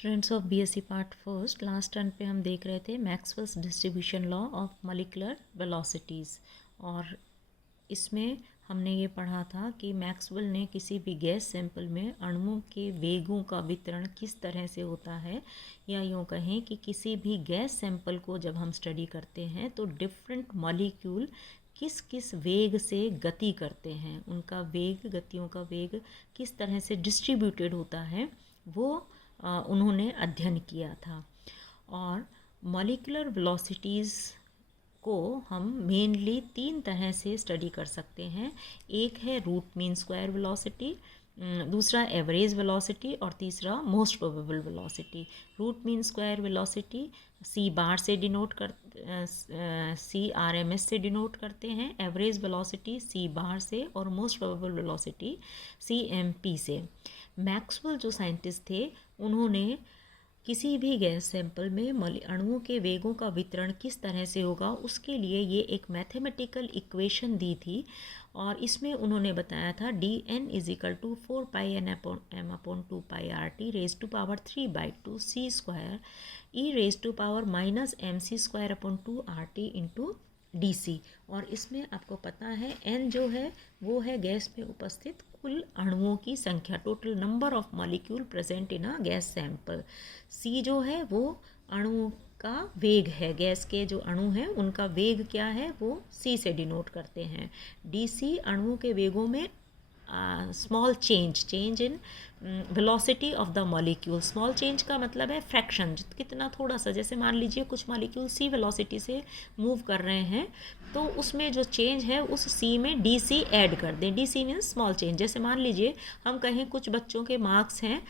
Students of BSc part first, last turn पे हम देख रहे थे Maxwell's distribution law of molecular velocities. और इसमें हमने ये पढ़ा था कि मैक्सवेल ने किसी भी गैस सैंपल में अणुओं के वेगों का वितरण किस तरह से होता है, या यूँ कहें कि किसी भी गैस सैंपल को जब हम स्टडी करते हैं तो डिफरेंट मॉलिक्यूल किस किस वेग से गति करते हैं, उनका वेग, गतियों का वेग किस तरह से डिस्ट्रीब्यूटेड होता है, वो उन्होंने अध्ययन किया था। और मॉलिक्यूलर वेलोसिटीज़ को हम मेनली 3 तरह से स्टडी कर सकते हैं। एक है रूट मीन स्क्वायर वेलोसिटी, दूसरा एवरेज वेलोसिटी और तीसरा most probable velocity. Root mean square velocity c bar से डिनोट कर CRMS से डिनोट करते हैं, एवरेज वेलोसिटी सी बार से और मोस्ट प्रोबेबल वेलोसिटी CMP से। मैक्सवेल जो साइंटिस्ट थे उन्होंने किसी भी गैस सैंपल में अणुओं के वेगों का वितरण किस तरह से होगा उसके लिए ये एक मैथमेटिकल इक्वेशन दी थी। और इसमें उन्होंने बताया था dN = 4πN/m/2πRT raise to power 3/2 c² e⁻−mc²/2RT × DC। और इसमें आपको पता है n जो है वो है गैस में उपस्थित कुल अणुओं की संख्या, total number of molecule present in a gas sample. c जो है वो अणुओं का वेग है, गैस के जो अणु हैं उनका वेग क्या है वो c से डिनोट करते हैं। DC अणुओं के वेगों में small change in velocity of the molecule. Small change का मतलब है फ्रैक्शन, कितना थोड़ा सा, जैसे मान लीजिए कुछ मॉलिक्यूल c वेलोसिटी से मूव कर रहे हैं तो उसमें जो चेंज है उस c में DC ऐड कर दें। DC means small change. जैसे मान लीजिए हम कहें कुछ बच्चों के मार्क्स हैं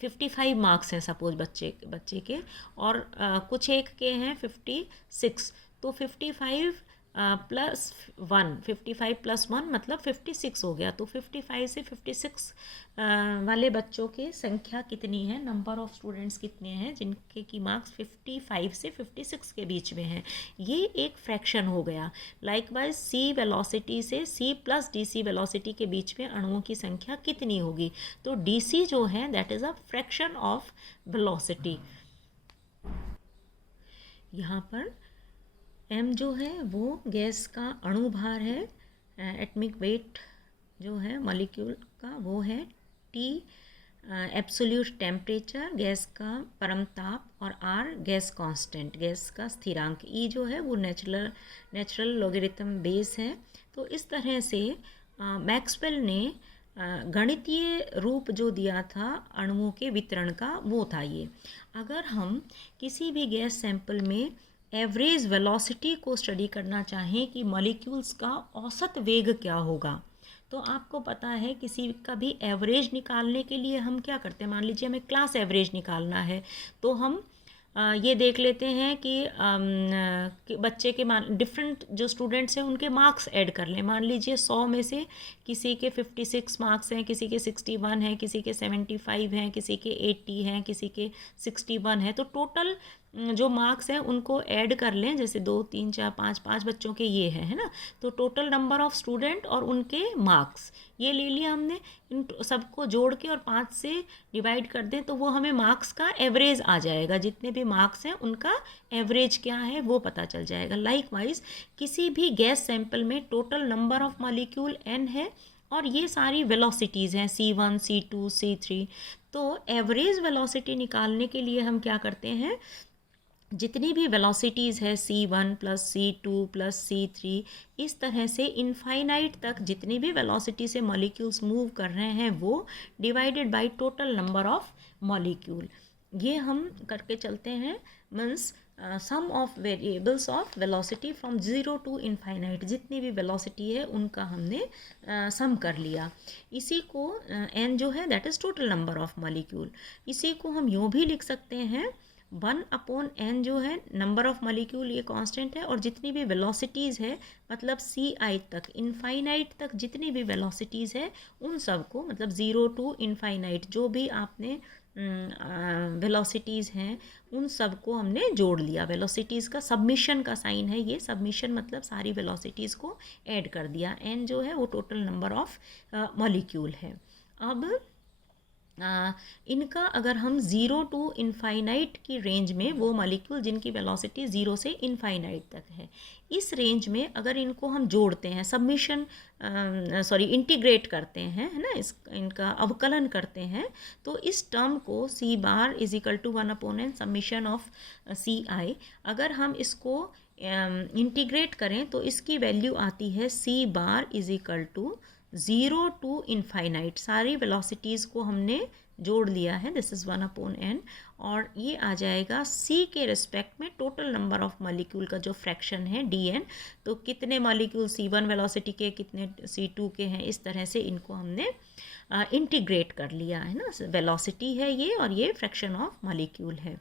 55 मार्क्स हैं सपोज बच्चे के, और कुछ एक के हैं 56, तो 55 + 1 मतलब 56 हो गया। तो 55 से 56 वाले बच्चों की संख्या कितनी है, नंबर ऑफ स्टूडेंट्स कितने हैं जिनके की मार्क्स 55 से 56 के बीच में हैं, ये एक फ्रैक्शन हो गया। लाइकवाइज C वेलोसिटी से C + DC वेलोसिटी के बीच में अणुओं की संख्या कितनी होगी, तो DC जो है that is a fraction of velocity. यहाँ पर m जो है वो गैस का अणु भार है, एटमिक वेट जो है मॉलिक्यूल का वो है, T एब्सोल्यूट टेम्परेचर गैस का परम ताप, और R गैस कांस्टेंट गैस का स्थिरांक, E जो है वो नेचुरल लॉगरिथम बेस है। तो इस तरह से मैक्सवेल ने गणितीय रूप जो दिया था अणुओं के वितरण का वो था ये। अगर हम किसी भी गैस सैंपल में एवरेज वेलोसिटी को स्टडी करना चाहें कि मॉलिक्यूल्स का औसत वेग क्या होगा, तो आपको पता है किसी का भी एवरेज निकालने के लिए हम क्या करते हैं। मान लीजिए हमें क्लास एवरेज निकालना है तो हम ये देख लेते हैं कि बच्चे के डिफरेंट जो स्टूडेंट्स हैं उनके मार्क्स ऐड कर लें। मान लीजिए 100 में से किसी के 56 मार्क्स हैं, किसी के 61 हैं, किसी के 75 हैं, किसी के 80 हैं, किसी के 61 हैं, तो टोटल जो मार्क्स हैं उनको ऐड कर लें। जैसे 2 3 4 5 बच्चों के ये है ना, तो टोटल नंबर ऑफ़ स्टूडेंट और उनके मार्क्स ये ले लिया हमने, इन सबको जोड़ के और 5 से डिवाइड कर दें तो वो हमें मार्क्स का एवरेज आ जाएगा। जितने भी मार्क्स हैं उनका एवरेज क्या है वो पता चल जाएगा। लाइकवाइज किसी भी गैस सैंपल में total number of molecule n है और ये सारी वेलोसिटीज़ हैं C1 C2 C3। तो एवरेज वेलोसिटी निकालने के लिए हम क्या करते हैं, जितनी भी वेलोसिटीज़ है C1 + C2 + C3, इस तरह से इनफाइनाइट तक जितनी भी वेलोसिटी से मॉलिक्यूल्स मूव कर रहे हैं वो divided by total number of molecule, ये हम करके चलते हैं। Means sum of variables of velocity from 0 to infinite, जितनी भी वेलोसिटी है उनका हमने सम कर लिया। इसी को n जो है that is total number of molecule. इसी को हम यूँ भी लिख सकते हैं 1/n जो है नंबर ऑफ़ मॉलिक्यूल, ये कांस्टेंट है, और जितनी भी वेलोसिटीज़ है मतलब Ci तक इनफाइनाइट तक जितनी भी वेलोसिटीज़ है उन सब को, मतलब 0 to इनफाइनाइट जो भी आपने वेलोसिटीज़ हैं उन सब को हमने जोड़ लिया। वेलोसिटीज़ का सबमिशन का साइन है ये, सबमिशन मतलब सारी वेलोसिटीज़ को ऐड कर दिया। n जो है वो टोटल नंबर ऑफ़ मॉलिक्यूल है। अब इनका अगर हम 0 टू इनफाइनाइट की रेंज में, वो मॉलिक्यूल जिनकी वेलोसिटी 0 से इनफाइनाइट तक है, इस रेंज में अगर इनको हम जोड़ते हैं, इंटीग्रेट करते हैं, है ना, इनका अवकलन करते हैं, तो इस टर्म को c bar is equal to 1/n summation of c i, अगर हम इसको इंटीग्रेट करें तो इसकी वैल्यू आती है c bar is equal to 0 to infinite, सारी वेलोसिटीज़ को हमने जोड़ लिया है, दिस इज़ 1/n, और ये आ जाएगा c के रिस्पेक्ट में टोटल नंबर ऑफ मॉलिक्यूल का जो फ्रैक्शन है dn, तो कितने मॉलिक्यूल c1 वेलोसिटी के, कितने c2 के हैं, इस तरह से इनको हमने इंटीग्रेट कर लिया है ना, वेलोसिटी है ये और ये फ्रैक्शन ऑफ मॉलिक्यूल है,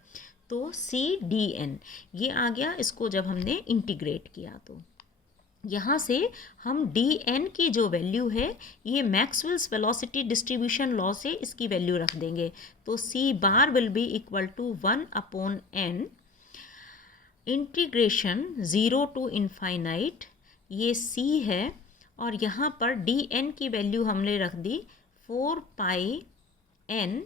तो c/dn ये आ गया, इसको जब हमने इंटीग्रेट किया तो यहाँ से हम dn की जो वैल्यू है, ये मैक्सवेल्स वेलोसिटी डिस्ट्रीब्यूशन लॉ से इसकी वैल्यू रख देंगे, तो c bar will be equal to 1/n integration 0 to infinite, ये c है, और यहाँ पर dn की वैल्यू हमने रख दी 4πn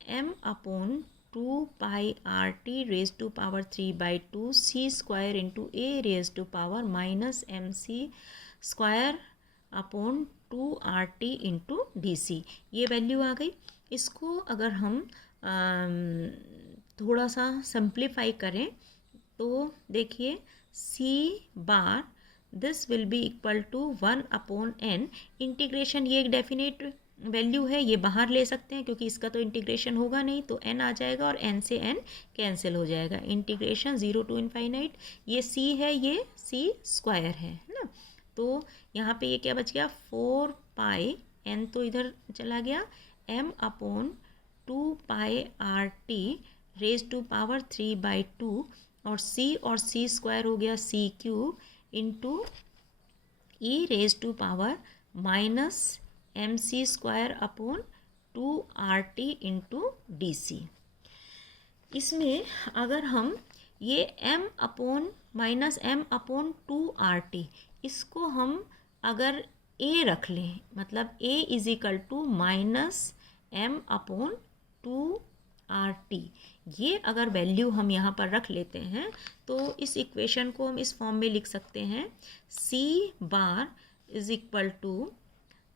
m/2πRT raised to power 3/2 c square into a raised to power minus mc square upon 2RT into dc, ये value आ गई। इसको अगर हम थोड़ा सा सिंप्लीफाई करें तो देखिए c bar this will be equal to 1/n, integration ये एक डेफिनेट वैल्यू है, ये बाहर ले सकते हैं क्योंकि इसका तो इंटीग्रेशन होगा नहीं, तो n आ जाएगा और n से n कैंसिल हो जाएगा, इंटीग्रेशन 0 टू इनफाइनाइट, ये c है, ये c स्क्वायर है ना, तो यहाँ पे ये क्या बच गया 4πn, तो इधर चला गया m/2πRT रेज टू पावर 3/2, और c स्क्वायर हो गया c³ into e raise to power minus mc square upon 2RT into d. इसमें अगर हम ये m/-m/2RT इसको हम अगर a रख लें, मतलब a is equal to -m/2RT, ये अगर वैल्यू हम यहाँ पर रख लेते हैं तो इस इक्वेशन को हम इस फॉर्म में लिख सकते हैं, c bar is equal to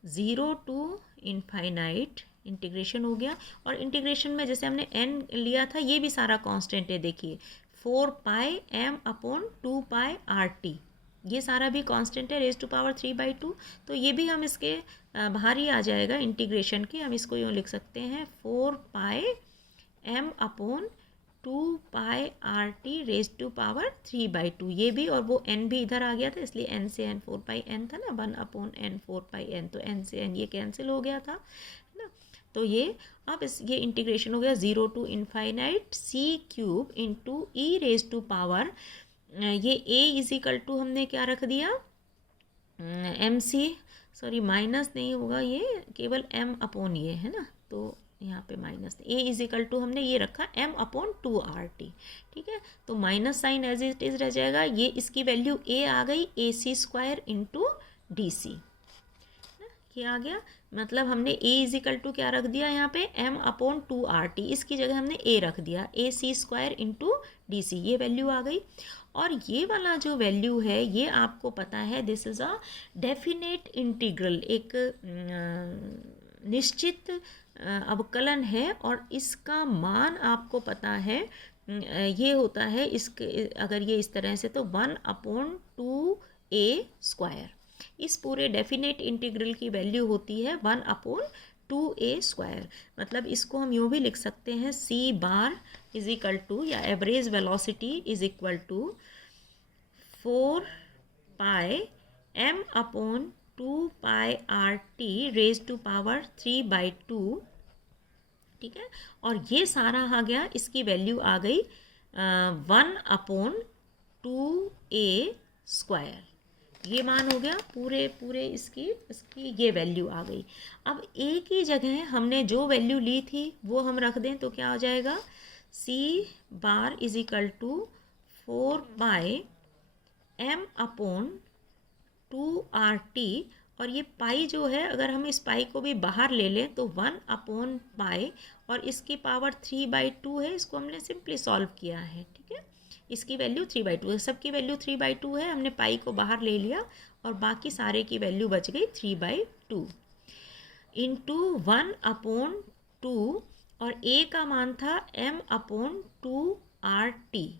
0 to infinite, integration हो गया, और इंटीग्रेशन में जैसे हमने n लिया था ये भी सारा कांस्टेंट है, देखिए 4πm/2πRT, ये सारा भी कांस्टेंट है, रेज टू पावर 3/2, तो ये भी हम इसके बाहर ही आ जाएगा इंटीग्रेशन के, हम इसको यूँ लिख सकते हैं 4πm/2πRT रेज टू पावर 3/2, ये भी, और वो n भी इधर आ गया था, इसलिए n से n 4πn था ना, 1/n 4πn, तो n से n ये कैंसिल हो गया था, है ना, तो ये अब ये इंटीग्रेशन हो गया 0 to infinite c³ into e raise to power, ये a इज इक्वल टू हमने क्या रख दिया माइनस नहीं होगा, ये केवल m/, ये है ना, तो यहाँ पे minus, a is equal to हमने ये रखा m/2RT, ठीक है, तो minus sign as it is रह जाएगा, ये इसकी वैल्यू a आ गई ac स्क्वायर इंटू DC, ये आ गया, मतलब हमने a इज इक्वल टू क्या रख दिया यहाँ पे m/2RT, इसकी जगह हमने a रख दिया ac स्क्वायर इंटू DC, ये वैल्यू आ गई, और ये वाला जो वैल्यू है ये आपको पता है, this is a definite integral, एक निश्चित अवकलन है, और इसका मान आपको पता है, ये होता है इसके, अगर ये इस तरह से, तो 1/2a स्क्वायर, इस पूरे डेफिनेट इंटीग्रल की वैल्यू होती है 1/2a स्क्वायर, मतलब इसको हम यूँ भी लिख सकते हैं, c bar is equal to, या average velocity is equal to 4πm/2πRT raise to power 3/2, ठीक है, और ये सारा आ गया, इसकी वैल्यू आ गई 1/2a स्क्वायर, ये मान हो गया, पूरे इसकी ये वैल्यू आ गई। अब a की जगह हमने जो वैल्यू ली थी वो हम रख दें तो क्या हो जाएगा, c bar is equal to 4πm/2RT, और ये पाई जो है, अगर हम इस पाई को भी बाहर ले लें तो 1/पाई, और इसकी पावर 3/2 है, इसको हमने सिंपली सॉल्व किया है। ठीक है, इसकी वैल्यू 3/2 है, सबकी वैल्यू 3/2 है, हमने पाई को बाहर ले लिया और बाकी सारे की वैल्यू बच गई 3/2 इंटू 1/2, और ए का मान था m/2RT,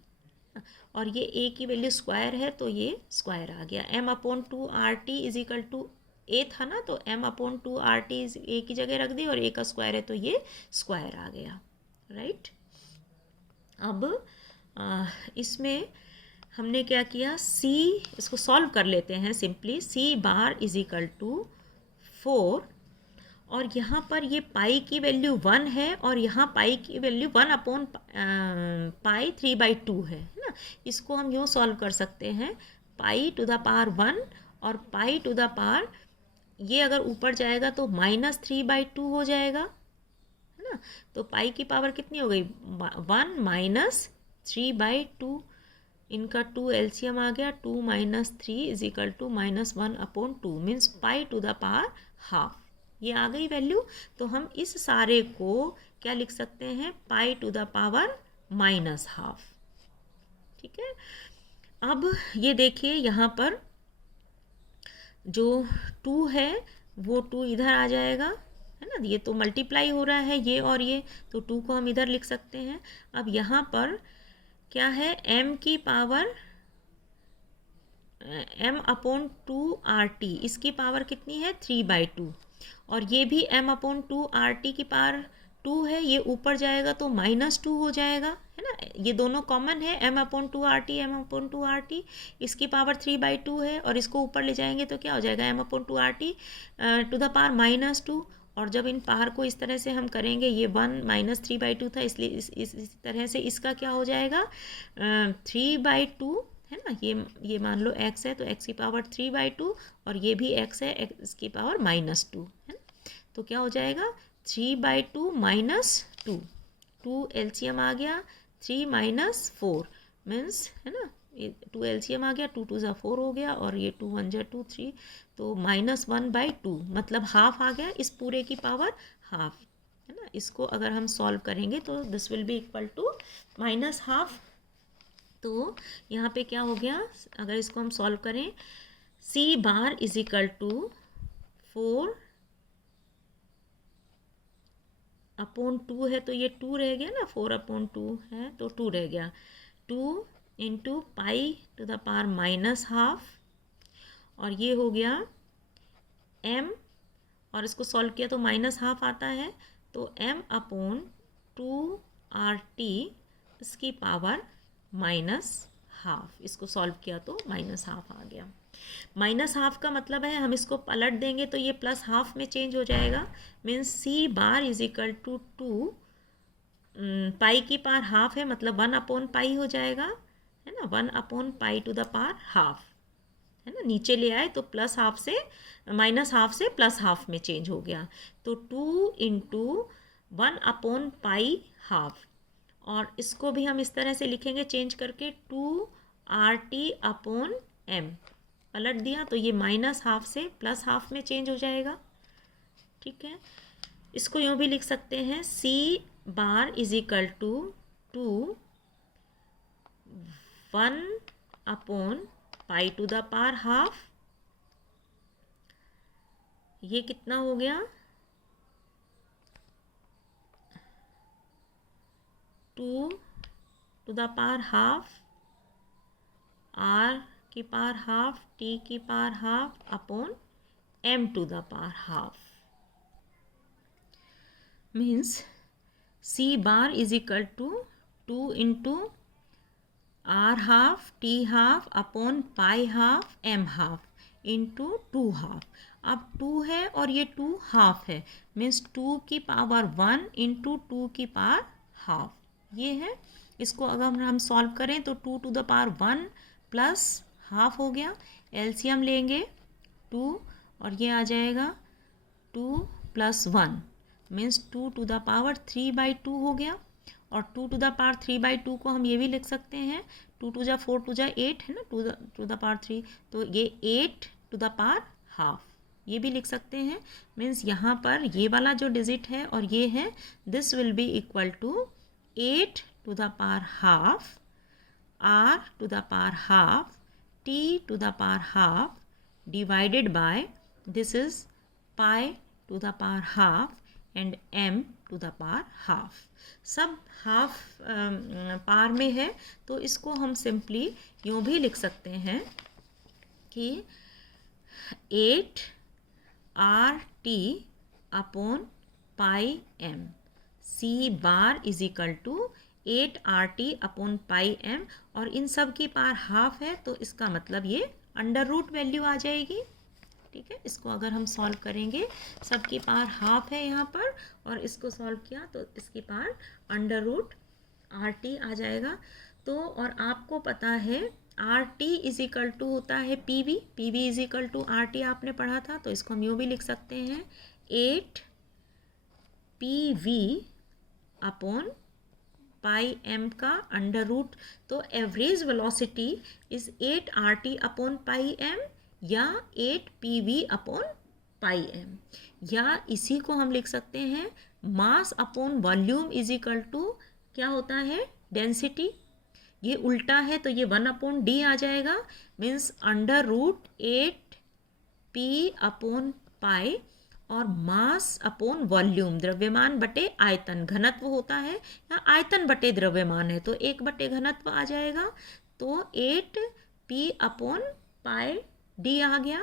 और ये ए की वैल्यू स्क्वायर है तो ये स्क्वायर आ गया। m/2RT इज इक्वल टू ए था ना, तो m/2RT ए की जगह रख दी और ए का स्क्वायर है तो ये स्क्वायर आ गया। राइट, अब इसमें हमने क्या किया, सी, इसको सॉल्व कर लेते हैं simply. C bar is equal to 4, और यहाँ पर ये पाई की वैल्यू 1 है और यहाँ पाई की वैल्यू 1/पाई 3/2 है ना। इसको हम यूँ सॉल्व कर सकते हैं, पाई टू द पावर 1 और पाई टू द पावर, ये अगर ऊपर जाएगा तो -3/2 हो जाएगा, है ना। तो पाई की पावर कितनी हो गई, 1 - 3/2, इनका 2 एलसीएम आ गया, 2 - 3 is equal to -1/2, means pi to the power half. ये आ गई वैल्यू, तो हम इस सारे को क्या लिख सकते हैं, पाई टू द पावर -हाफ। ठीक है, अब ये देखिए यहाँ पर जो 2 है वो 2 इधर आ जाएगा, है ना, ये तो मल्टीप्लाई हो रहा है ये और ये, तो 2 को हम इधर लिख सकते हैं। अब यहाँ पर क्या है, m की पावर m/2RT, इसकी पावर कितनी है 3/2, और ये भी m/2RT की पावर 2 है, ये ऊपर जाएगा तो -2 हो जाएगा, है ना, ये दोनों कॉमन है, m/2RT m/2RT, इसकी पावर 3/2 है, और इसको ऊपर ले जाएंगे तो क्या हो जाएगा, m/2RT टू द पावर -2, और जब इन पावर को इस तरह से हम करेंगे, ये 1 - 3/2 था, इसलिए इस तरह से इसका क्या हो जाएगा 3/2, है ना। ये मान लो x है तो x की पावर 3/2, और ये भी x है, x की पावर -2, है ना। तो क्या हो जाएगा 3/2 - 2, 2 एलसीएम आ गया, 3 - 4 मीन्स, है ना, 2 एलसीएम आ गया, 2 2 ज़ा 4 हो गया, और ये 2 1 ज़ा 2 3, तो -1/2, मतलब हाफ आ गया, इस पूरे की पावर हाफ, है ना। इसको अगर हम सॉल्व करेंगे तो this will be equal to -half. तो यहाँ पे क्या हो गया, अगर इसको हम सॉल्व करें, सी बार इज इक्वल टू 4/2 है, तो ये 2 रह गया ना, 4/2 है तो 2 रह गया, 2 into pi to the power -half, और ये हो गया m, और इसको सॉल्व किया तो -हाफ आता है, तो m/2RT इसकी पावर -हाफ, इसको सॉल्व किया तो -हाफ आ गया। -हाफ का मतलब है हम इसको पलट देंगे तो ये +हाफ में चेंज हो जाएगा, means c bar is equal to 2, pi की पावर हाफ है, मतलब 1/पाई हो जाएगा, है ना, 1/पाई टू द पावर हाफ, है ना, नीचे ले आए तो +हाफ से -हाफ से +हाफ में चेंज हो गया, तो 2 इंटू 1/पाई हाफ, और इसको भी हम इस तरह से लिखेंगे चेंज करके, 2RT/m, पलट दिया तो ये -हाफ से +हाफ में चेंज हो जाएगा। ठीक है, इसको यूँ भी लिख सकते हैं, c bar is equal to 1/पाई टू द पावर हाफ, ये कितना हो गया 2 to the power half, r की पावर हाफ, t की power half upon m to the power half, means c bar is equal to 2 into r half, t half upon pi half, m half into 2 half. अब 2 है और ये 2 half है, means 2 की power 1 into 2 की power half, ये है। इसको अगर हम सॉल्व करें तो 2 to the power 1 plus half हो गया, एलसीएम लेंगे 2, और ये आ जाएगा 2 + 1 मीन्स 2 टू द पावर 3/2 हो गया, और 2 टू द पावर 3/2 को हम ये भी लिख सकते हैं, 2 2 ज़ा 4 2 ज़ा 8, है ना, 2 टू द पावर 3, तो ये 8 टू द पावर हाफ, ये भी लिख सकते हैं। मीन्स यहाँ पर ये वाला जो डिजिट है और ये है, this will be equal to 8 to the power half r to the power half t to the power half divided by this is pi to the power half and m to the power half। सब half पार में है तो इसको हम simply यूँ भी लिख सकते हैं कि 8 RT upon pi m C bar is equal to 8 RT upon pi m, और इन सब की पावर हाफ है तो इसका मतलब ये अंडर रूट वैल्यू आ जाएगी। ठीक है, इसको अगर हम सॉल्व करेंगे, सबकी पावर हाफ है यहाँ पर और इसको सॉल्व किया तो इसकी पावर अंडर रूट RT आ जाएगा। तो और आपको पता है RT इज इक्वल टू होता है PV, PV is equal to RT आपने पढ़ा था, तो इसको हम यूँ भी लिख सकते हैं 8 PV अपॉन पाई m का अंडर रूट। तो average velocity is 8 RT upon pi m या 8 PV अपॉन पाई m, या इसी को हम लिख सकते हैं mass upon volume is equal to क्या होता है, डेंसिटी। ये उल्टा है तो ये 1 अपॉन d आ जाएगा। Means under root 8 P upon pi और मास अपॉन वॉल्यूम, द्रव्यमान बटे आयतन, घनत्व होता है या आयतन बटे द्रव्यमान है तो 1 बटे घनत्व आ जाएगा। तो 8 P अपॉन पाई D आ गया।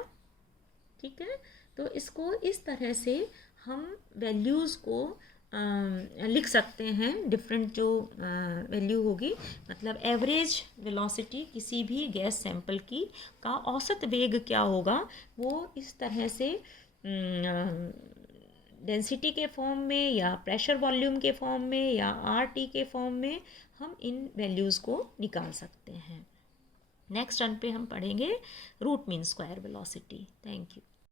ठीक है, तो इसको इस तरह से हम वैल्यूज़ को लिख सकते हैं। डिफरेंट जो वैल्यू होगी, मतलब एवरेज वेलोसिटी किसी भी गैस सैंपल की का औसत वेग क्या होगा, वो इस तरह से डेंसिटी के फॉर्म में या प्रेशर वॉल्यूम के फॉर्म में या RT के फॉर्म में हम इन वैल्यूज़ को निकाल सकते हैं। नेक्स्ट रन पे हम पढ़ेंगे root mean square velocity. Thank you.